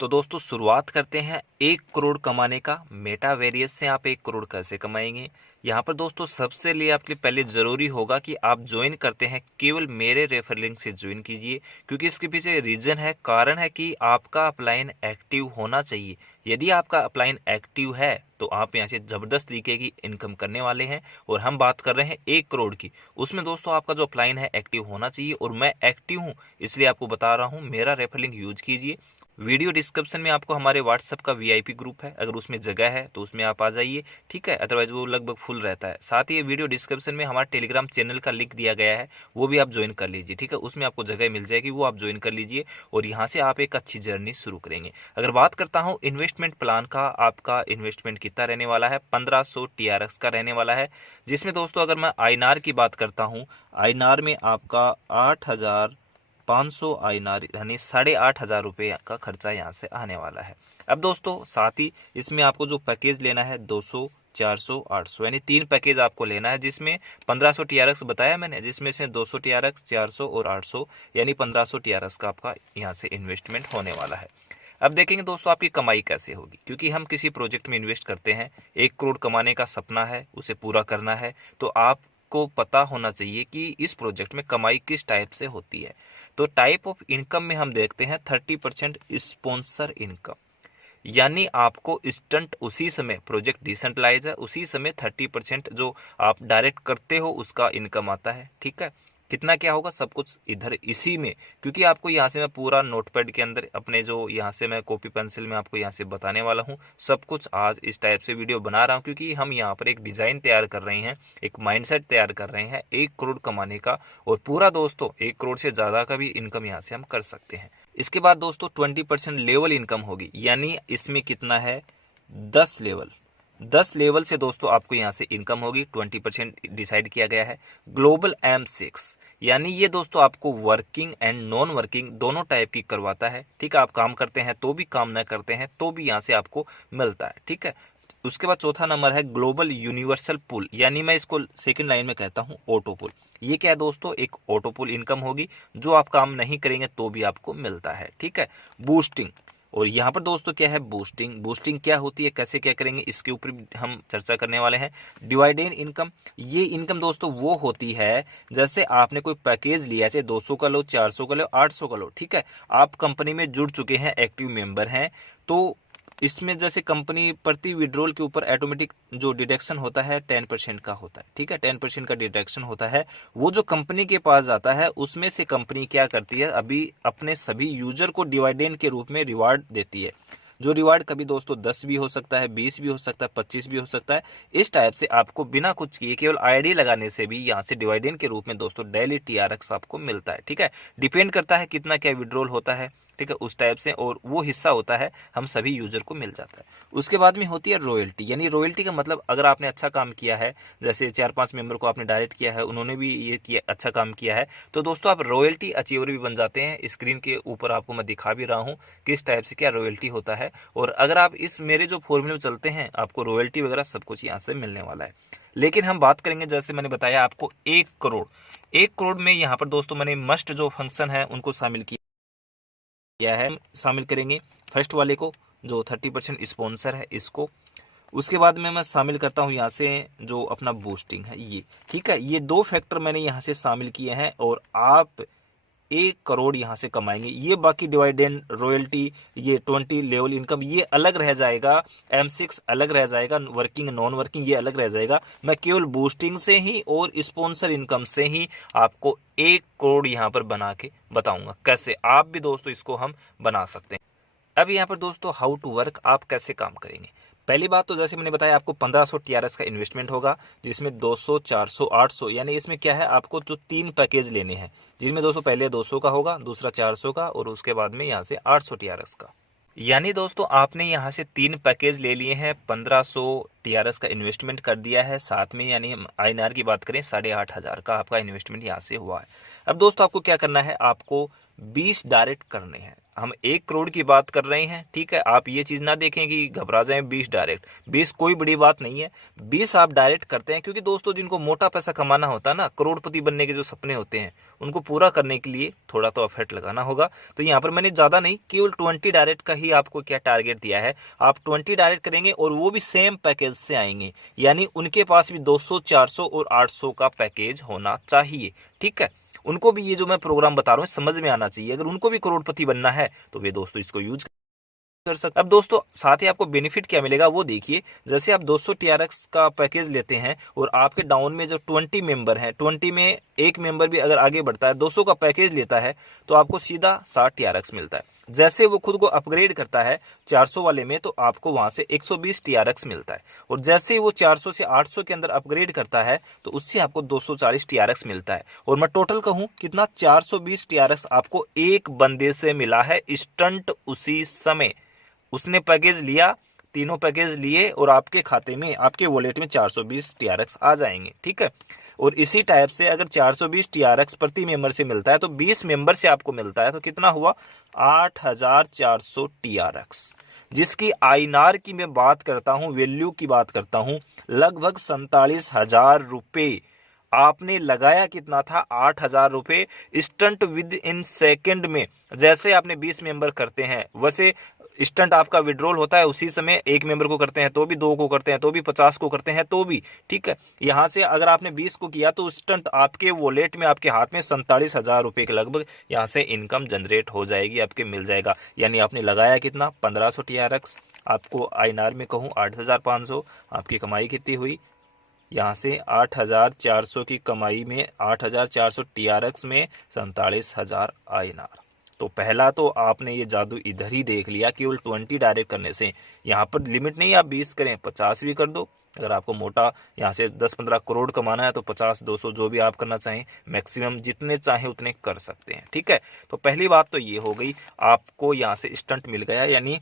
तो दोस्तों शुरुआत करते हैं 1 करोड़ कमाने का। मेटावेरियस से आप 1 करोड़ कैसे कमाएंगे। यहाँ पर दोस्तों सबसे लिए आपके पहले जरूरी होगा कि आप ज्वाइन करते हैं केवल मेरे रेफर लिंक से ज्वाइन कीजिए, क्योंकि इसके पीछे रीजन है, कारण है कि आपका अपलाइन एक्टिव होना चाहिए। यदि आपका अपलाइन एक्टिव है तो आप यहाँ से जबरदस्त तरीके की इनकम करने वाले हैं। और हम बात कर रहे हैं 1 करोड़ की, उसमें दोस्तों आपका जो अपलाइन है एक्टिव होना चाहिए। और मैं एक्टिव हूँ इसलिए आपको बता रहा हूँ, मेरा रेफर लिंक यूज कीजिए। वीडियो डिस्क्रिप्शन में आपको हमारे व्हाट्सएप का वीआईपी ग्रुप है, अगर उसमें जगह है तो उसमें आप आ जाइए, ठीक है। अदरवाइज वो लगभग फुल रहता है। साथ ही ये वीडियो डिस्क्रिप्शन में हमारा टेलीग्राम चैनल का लिंक दिया गया है, वो भी आप ज्वाइन कर लीजिए, ठीक है। उसमें आपको जगह मिल जाएगी, वो आप ज्वाइन कर लीजिए और यहाँ से आप एक अच्छी जर्नी शुरू करेंगे। अगर बात करता हूँ इन्वेस्टमेंट प्लान का, आपका इन्वेस्टमेंट कितना रहने वाला है, 1500 TRX का रहने वाला है। जिसमें दोस्तों अगर मैं आईएनआर की बात करता हूँ, आईएनआर में आपका 8500 आईएनआर यानी 8500 रुपये का खर्चा यहाँ से आने वाला है। अब दोस्तों साथ ही इसमें आपको जो पैकेज लेना है 200, 400, 800 यानी 3 पैकेज आपको लेना है, जिसमें 1500 TRX बताया मैंने, जिसमें से 200 TRX, 400 और 800 यानी 1500 TRX का आपका यहाँ से इन्वेस्टमेंट होने वाला है। अब देखेंगे दोस्तों आपकी कमाई कैसे होगी, क्योंकि हम किसी प्रोजेक्ट में इन्वेस्ट करते हैं, 1 करोड़ कमाने का सपना है, उसे पूरा करना है, तो आपको पता होना चाहिए कि इस प्रोजेक्ट में कमाई किस टाइप से होती है। तो टाइप ऑफ इनकम में हम देखते हैं 30% स्पॉन्सर इनकम, यानी आपको इंस्टेंट उसी समय प्रोजेक्ट डिसेंट्रलाइज है, उसी समय 30% जो आप डायरेक्ट करते हो उसका इनकम आता है, ठीक है। कितना क्या होगा सब कुछ इधर इसी में, क्योंकि आपको यहाँ से मैं पूरा नोटपैड के अंदर अपने जो यहाँ से मैं कॉपी पेंसिल में आपको यहाँ से बताने वाला हूँ सब कुछ। आज इस टाइप से वीडियो बना रहा हूँ क्योंकि हम यहाँ पर एक डिजाइन तैयार कर रहे हैं, एक माइंडसेट तैयार कर रहे हैं 1 करोड़ कमाने का। और पूरा दोस्तों 1 करोड़ से ज्यादा का भी इनकम यहाँ से हम कर सकते हैं। इसके बाद दोस्तों 20% लेवल इनकम होगी, यानी इसमें कितना है 10 लेवल से दोस्तों आपको यहाँ से इनकम होगी। 20% डिसाइड किया गया है। ग्लोबल M6 यानी ये दोस्तों आपको वर्किंग एंड नॉन वर्किंग दोनों टाइप की करवाता है, ठीक है। आप काम करते हैं तो भी, काम न करते हैं तो भी यहाँ से आपको मिलता है, ठीक है। उसके बाद चौथा नंबर है ग्लोबल यूनिवर्सल पुल, यानी मैं इसको सेकंड लाइन में कहता हूँ ऑटो पुल। ये क्या है दोस्तों, एक ऑटो पुल इनकम होगी जो आप काम नहीं करेंगे तो भी आपको मिलता है, ठीक है। बूस्टिंग, और यहाँ पर दोस्तों क्या है बूस्टिंग क्या होती है, कैसे क्या करेंगे, इसके ऊपर हम चर्चा करने वाले हैं। डिवाइडेंड इनकम, ये इनकम दोस्तों वो होती है जैसे आपने कोई पैकेज लिया, चाहे 200 का लो, 400 का लो, 800 का लो, ठीक है। आप कंपनी में जुड़ चुके हैं, एक्टिव मेंबर हैं, तो इसमें जैसे कंपनी प्रति विड्रॉल के ऊपर ऑटोमेटिक जो डिडक्शन होता है 10% का होता है, ठीक है। 10% का डिडक्शन होता है, वो जो कंपनी के पास जाता है उसमें से कंपनी क्या करती है, अभी अपने सभी यूजर को डिविडेंड के रूप में रिवार्ड देती है। जो रिवार्ड कभी दोस्तों 10 भी हो सकता है, 20 भी हो सकता है, 25 भी हो सकता है। इस टाइप से आपको बिना कुछ किए केवल आईडी लगाने से भी यहाँ से डिविडेंड के रूप में दोस्तों डेली TRX आपको मिलता है, ठीक है। डिपेंड करता है कितना क्या विड्रॉल होता है, ठीक है, उस टाइप से, और वो हिस्सा होता है हम सभी यूजर को मिल जाता है। उसके बाद में होती है रॉयल्टी, यानी रॉयल्टी का मतलब अगर आपने अच्छा काम किया है, जैसे 4-5 मेंबर को आपने डायरेक्ट किया है, उन्होंने भी ये किया, अच्छा काम किया है, तो दोस्तों आप रॉयल्टी अचीवर भी बन जाते हैं। स्क्रीन के ऊपर आपको मैं दिखा भी रहा हूँ किस टाइप से क्या रॉयल्टी होता है। और अगर आप इस मेरे जो फॉर्मूले में चलते हैं आपको रॉयल्टी वगैरह सब कुछ यहाँ से मिलने वाला है। लेकिन हम बात करेंगे, जैसे मैंने बताया आपको 1 करोड़ में यहाँ पर दोस्तों मैंने मस्ट जो फंक्शन है उनको शामिल किया है, शामिल करेंगे फर्स्ट वाले को जो 30% स्पॉन्सर है इसको। उसके बाद में मैं शामिल करता हूँ यहाँ से जो अपना बूस्टिंग है ये, ठीक है। ये 2 फैक्टर मैंने यहाँ से शामिल किए हैं और आप 1 करोड़ यहाँ से कमाएंगे। ये बाकी डिविडेंड, रॉयल्टी, ये 20 लेवल इनकम ये अलग रह जाएगा, M6 अलग रह जाएगा, वर्किंग नॉन वर्किंग ये अलग रह जाएगा। मैं केवल बूस्टिंग से ही और स्पॉन्सर इनकम से ही आपको 1 करोड़ यहाँ पर बना के बताऊंगा कैसे आप भी दोस्तों इसको हम बना सकते हैं। अब यहाँ पर दोस्तों हाउ टू वर्क, आप कैसे काम करेंगे। पहली बात तो जैसे मैंने बताया आपको 1500 TRX का इन्वेस्टमेंट होगा, जिसमें 200, 400, 800 यानी इसमें क्या है आपको जो 3 पैकेज लेने हैं, जिसमें दोस्तों पहले 200 का होगा, दूसरा 400 का और उसके बाद में यहाँ से 800 TRX का। यानी दोस्तों आपने यहाँ से 3 पैकेज ले लिए हैं, 1500 TRX का इन्वेस्टमेंट कर दिया है, साथ में यानी INR की बात करें 8500 का आपका इन्वेस्टमेंट यहाँ से हुआ है। अब दोस्तों आपको क्या करना है, आपको 20 डायरेक्ट करने हैं, हम 1 करोड़ की बात कर रहे हैं, ठीक है। आप ये चीज ना देखें कि घबरा जाएं। 20 डायरेक्ट, 20 कोई बड़ी बात नहीं है। 20 आप डायरेक्ट करते हैं क्योंकि दोस्तों जिनको मोटा पैसा कमाना होता है ना, करोड़पति बनने के जो सपने होते हैं, उनको पूरा करने के लिए थोड़ा तो एफर्ट लगाना होगा। तो यहाँ पर मैंने ज्यादा नहीं, केवल 20 डायरेक्ट का ही आपको क्या टारगेट दिया है। आप 20 डायरेक्ट करेंगे और वो भी सेम पैकेज से आएंगे, यानी उनके पास भी 200, 400 और 800 का पैकेज होना चाहिए, ठीक है। उनको भी ये जो मैं प्रोग्राम बता रहा हूँ समझ में आना चाहिए। अगर उनको भी करोड़पति बनना है तो वे दोस्तों इसको यूज कर सकते। अब दोस्तों साथ ही आपको बेनिफिट क्या मिलेगा वो देखिए। जैसे आप 200 टीआरएक्स का पैकेज लेते हैं और आपके डाउन में जो 20 मेंबर हैं, 20 में एक मेंबर भी अगर आगे बढ़ता है, 200 का पैकेज लेता है, तो आपको सीधा 60 टीआरएक्स मिलता है। जैसे वो खुद को अपग्रेड करता है 400 वाले में, तो आपको वहां से 120 टीआरएक्स मिलता है। और जैसे वो 400 से 800 के अंदर अपग्रेड करता है तो उससे आपको 240 टीआरएक्स मिलता है। और मैं टोटल कहूं कितना, 420 टीआरएक्स आपको एक बंदे से मिला है इंस्टेंट उसी समय। उसने पैकेज लिया, तीनों पैकेज लिए और आपके खाते में, आपके वॉलेट में 420 टीआरएक्स आ जाएंगे, ठीक है। और इसी टाइप से अगर 420 टीआरएक्स प्रति मेंबर से मिलता है तो 20 मेंबर से आपको मिलता है तो कितना हुआ, 8400 टीआरएक्स, जिसकी आईएनआर की मैं बात करता हूं, वैल्यू की बात करता हूं, लगभग 47,000 रुपए। आपने लगाया कितना था, 8,000 रुपए स्टंट विद इन सेकंड में। जैसे आपने 20 मेंबर करते हैं वैसे स्टंट आपका विड्रॉल होता है उसी समय। एक मेंबर को करते हैं तो भी, 2 को करते हैं तो भी, 50 को करते हैं तो भी, ठीक है। यहां से अगर आपने 20 को किया तो स्टंट आपके वॉलेट में, आपके हाथ में 47,000 रुपए के लगभग यहां से इनकम जनरेट हो जाएगी, आपके मिल जाएगा। यानी आपने लगाया कितना, 1500 टीआरएक्स। आपको आईएनआर में कहूं 8,500, आपकी कमाई कितनी हुई, यहाँ से 8,400 की कमाई में 8,400 टीआरएक्स में 47,000 आईएनआर। तो पहला तो आपने ये जादू इधर ही देख लिया, केवल 20 डायरेक्ट करने से। यहाँ पर लिमिट नहीं, आप 20 करें, 50 भी कर दो। अगर आपको मोटा यहाँ से 10-15 करोड़ कमाना है तो 50, 200 जो भी आप करना चाहें, मैक्सिमम जितने चाहें उतने कर सकते हैं, ठीक है। तो पहली बात तो ये हो गई, आपको यहाँ से स्टंट मिल गया, यानी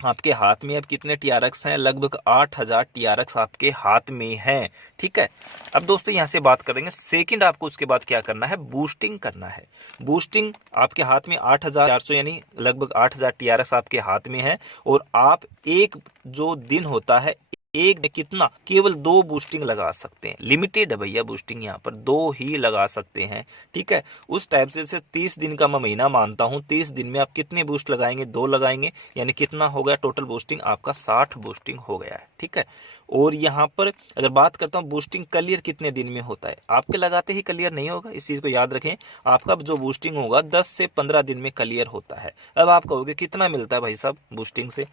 आपके हाथ में अब कितने टीआरएक्स हैं, लगभग 8,000 टीआरएक्स आपके हाथ में हैं, ठीक है। अब दोस्तों यहां से बात करेंगे सेकंड, आपको उसके बाद क्या करना है, बूस्टिंग करना है। बूस्टिंग आपके हाथ में 8,400 यानी लगभग 8,000 टीआरएक्स आपके हाथ में है और आप एक जो दिन होता है, एक में कितना, केवल 2 बूस्टिंग लगा सकते हैं। लिमिटेड है भैया बूस्टिंग, यहाँ पर 2 ही लगा सकते हैं, ठीक है। उस टाइप से 30 दिन का मैं महीना मानता हूँ। 30 दिन में आप कितने बूस्ट लगाएंगे, 2 लगाएंगे, यानी कितना हो गया टोटल बूस्टिंग आपका, 60 बूस्टिंग हो गया है, ठीक है। और यहाँ पर अगर बात करता हूँ बूस्टिंग क्लियर कितने दिन में होता है, आपके लगाते ही क्लियर नहीं होगा, इस चीज को याद रखें। आपका जो बूस्टिंग होगा 10 से 15 दिन में क्लियर होता है। अब आप कहोगे कितना मिलता है भाई साहब बूस्टिंग से,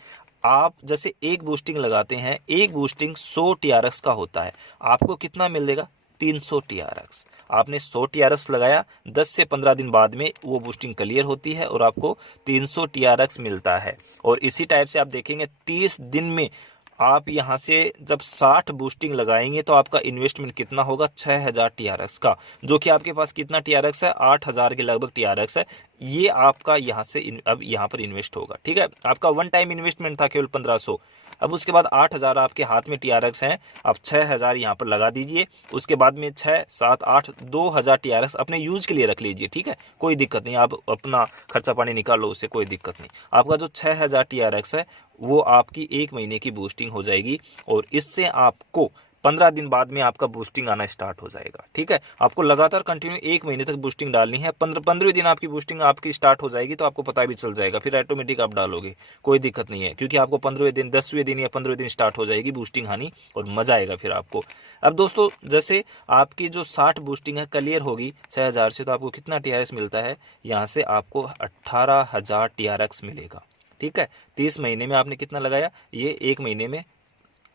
आप जैसे एक बूस्टिंग लगाते हैं, एक बूस्टिंग 100 टीआरएक्स का होता है, आपको कितना मिलेगा, 300 टीआरएक्स। आपने 100 टीआरएक्स लगाया, 10 से 15 दिन बाद में वो बूस्टिंग क्लियर होती है और आपको 300 टीआरएक्स मिलता है। और इसी टाइप से आप देखेंगे 30 दिन में आप यहां से जब 60 बूस्टिंग लगाएंगे तो आपका इन्वेस्टमेंट कितना होगा, 6,000 टीआरएक्स का, जो कि आपके पास कितना टीआरएक्स है, 8,000 के लगभग टीआरएक्स है। ये आपका यहां से अब यहां पर इन्वेस्ट होगा, ठीक है। आपका वन टाइम इन्वेस्टमेंट था केवल 1500, अब उसके बाद 8,000 आपके हाथ में टीआरएक्स हैं, आप 6,000 यहाँ पर लगा दीजिए। उसके बाद में 6, 7, 8, 2,000 टीआरएक्स अपने यूज के लिए रख लीजिए, ठीक है, कोई दिक्कत नहीं, आप अपना खर्चा पानी निकाल लो, उससे कोई दिक्कत नहीं। आपका जो 6,000 टीआरएक्स है वो आपकी 1 महीने की बूस्टिंग हो जाएगी और इससे आपको 15 दिन बाद में आपका बूस्टिंग आना स्टार्ट हो जाएगा, ठीक है। आपको लगातार कंटिन्यू 1 महीने तक बूस्टिंग डालनी है। 15वें दिन आपकी बूस्टिंग आपकी स्टार्ट हो जाएगी तो आपको पता भी चल जाएगा, फिर ऑटोमेटिक आप डालोगे, कोई दिक्कत नहीं है, क्योंकि आपको 15वें दिन, 10वें दिन या 15वें दिन स्टार्ट हो जाएगी बूस्टिंग आनी और मजा आएगा फिर आपको। अब दोस्तों जैसे आपकी जो 60 बूस्टिंग है क्लियर होगी 6,000 से, तो आपको कितना टीआरएक्स मिलता है, यहाँ से आपको 18,000 टीआरएक्स मिलेगा, ठीक है। 30 महीने में आपने कितना लगाया, ये 1 महीने में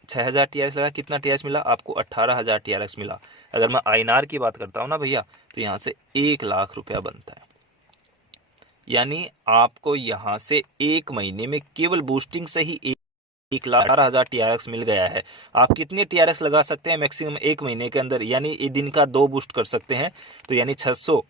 6,000 टीआरएक्स लगा, कितना टीआरएक्स मिला आपको, 18,000 टीआरएक्स मिला। अगर मैं आईएनआर की बात करता हूँ ना भैया, तो यहाँ से 1 लाख रुपया बनता है। यानी आपको यहाँ से 1 महीने में केवल बूस्टिंग से ही 1,18,000 टीआरएक्स मिल गया है। आप कितने टीआरएक्स लगा सकते हैं मैक्सिमम 1 महीने के अंदर, यानी एक दिन का 2 बूस्ट कर सकते हैं, तो यानी 600,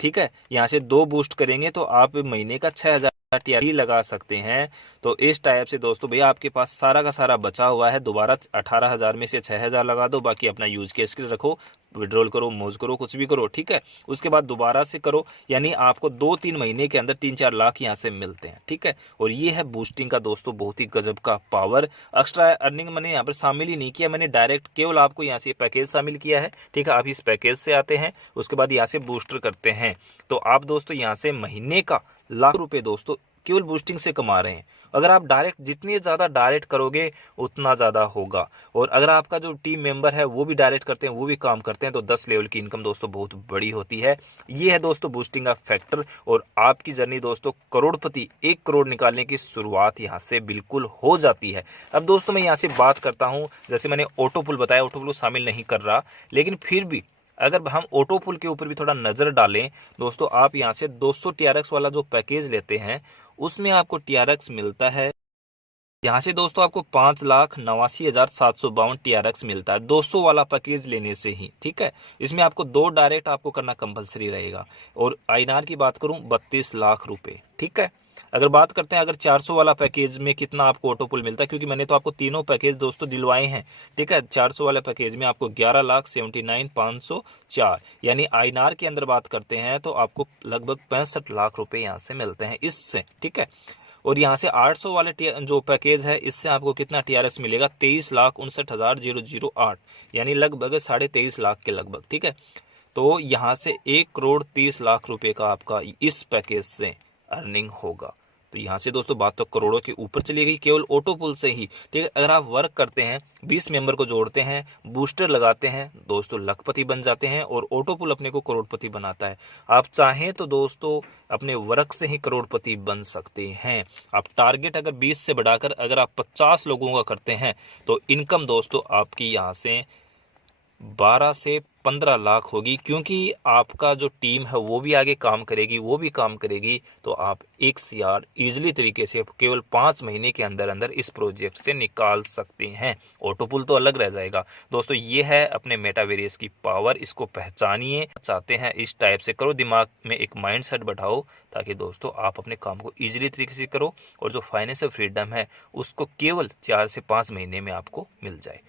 ठीक है। यहाँ से 2 बूस्ट करेंगे तो आप महीने का 6,000 टीआरएक्स लगा सकते हैं। तो इस टाइप से दोस्तों भैया आपके पास सारा का सारा बचा हुआ है, दोबारा 18,000 में से 6,000 लगा दो, बाकी अपना यूज केस के लिए रखो, विड्रॉल करो, मौज करो, कुछ भी करो, ठीक है। उसके बाद दोबारा से करो, यानी आपको 2-3 महीने के अंदर 3-4 लाख यहाँ से मिलते हैं, ठीक है। और ये है बूस्टिंग का दोस्तों बहुत ही गजब का पावर। एक्स्ट्रा अर्निंग मैंने यहाँ पर शामिल ही नहीं किया, मैंने डायरेक्ट केवल आपको यहाँ से पैकेज शामिल किया है, ठीक है। आप इस पैकेज से आते हैं, उसके बाद यहाँ से बूस्टर करते हैं, तो आप दोस्तों यहाँ से महीने का लाख रुपए दोस्तों केवल बूस्टिंग से कमा रहे हैं। अगर आप डायरेक्ट जितनी ज़्यादा डायरेक्ट करोगे उतना ज़्यादा होगा, और अगर आपका जो टीम मेंबर है वो भी डायरेक्ट करते हैं, वो भी काम करते हैं, तो 10 लेवल की इनकम दोस्तों बहुत बड़ी होती है। ये है दोस्तों बूस्टिंग का फैक्टर, और आपकी जर्नी दोस्तों करोड़पति 1 करोड़ निकालने की शुरुआत यहाँ से बिल्कुल हो जाती है। अब दोस्तों मैं यहाँ से बात करता हूँ, जैसे मैंने ऑटो पुल बताया, ऑटो पुल शामिल नहीं कर रहा, लेकिन फिर भी अगर हम ऑटो पुल के ऊपर भी थोड़ा नजर डालें दोस्तों, आप यहाँ से 200 TRX वाला जो पैकेज लेते हैं उसमें आपको TRX मिलता है, यहाँ से दोस्तों आपको 5,89,752 TRX मिलता है 200 वाला पैकेज लेने से ही, ठीक है। इसमें आपको 2 डायरेक्ट आपको करना कंपलसरी रहेगा, और INR की बात करूं 32 लाख रुपए, ठीक है। अगर बात करते हैं अगर 400 वाला पैकेज में कितना आपको ऑटो पुल मिलता है, क्योंकि मैंने तो आपको तीनों पैकेज दोस्तों दिलवाए हैं, ठीक है। 400 वाले पैकेज में आपको 11,79,504, यानी INR के अंदर बात करते हैं तो आपको लगभग 65 लाख रुपए यहाँ से मिलते हैं इससे, ठीक है। और यहाँ से 800 वाले जो पैकेज है इससे आपको कितना TRS मिलेगा, 23,59,008, यानी लगभग 23.5 लाख के लगभग, ठीक है। तो यहाँ से 1,30,00,000 रुपए का आपका इस पैकेज से अर्निंग होगा। तो यहाँ से दोस्तों बात तो करोड़ों के ऊपर चली गई केवल ऑटो पुल से ही, ठीक है। अगर आप वर्क करते हैं, 20 मेंबर को जोड़ते हैं, बूस्टर लगाते हैं दोस्तों, लखपति बन जाते हैं, और ऑटो पुल अपने को करोड़पति बनाता है। आप चाहें तो दोस्तों अपने वर्क से ही करोड़पति बन सकते हैं। आप टारगेट अगर 20 से बढ़ाकर अगर आप 50 लोगों का करते हैं तो इनकम दोस्तों आपकी यहाँ से 12 से 15 लाख होगी, क्योंकि आपका जो टीम है वो भी आगे काम करेगी, वो भी काम करेगी, तो आप 1 CR इजिली तरीके से केवल 5 महीने के अंदर अंदर इस प्रोजेक्ट से निकाल सकते हैं। ऑटो पुल तो अलग रह जाएगा दोस्तों। ये है अपने मेटावेरियस की पावर, इसको पहचानिए, चाहते हैं इस टाइप से करो, दिमाग में एक माइंड सेट बैठाओ, ताकि दोस्तों आप अपने काम को इजिली तरीके से करो, और जो फाइनेंशियल फ्रीडम है उसको केवल 4 से 5 महीने में आपको मिल जाए।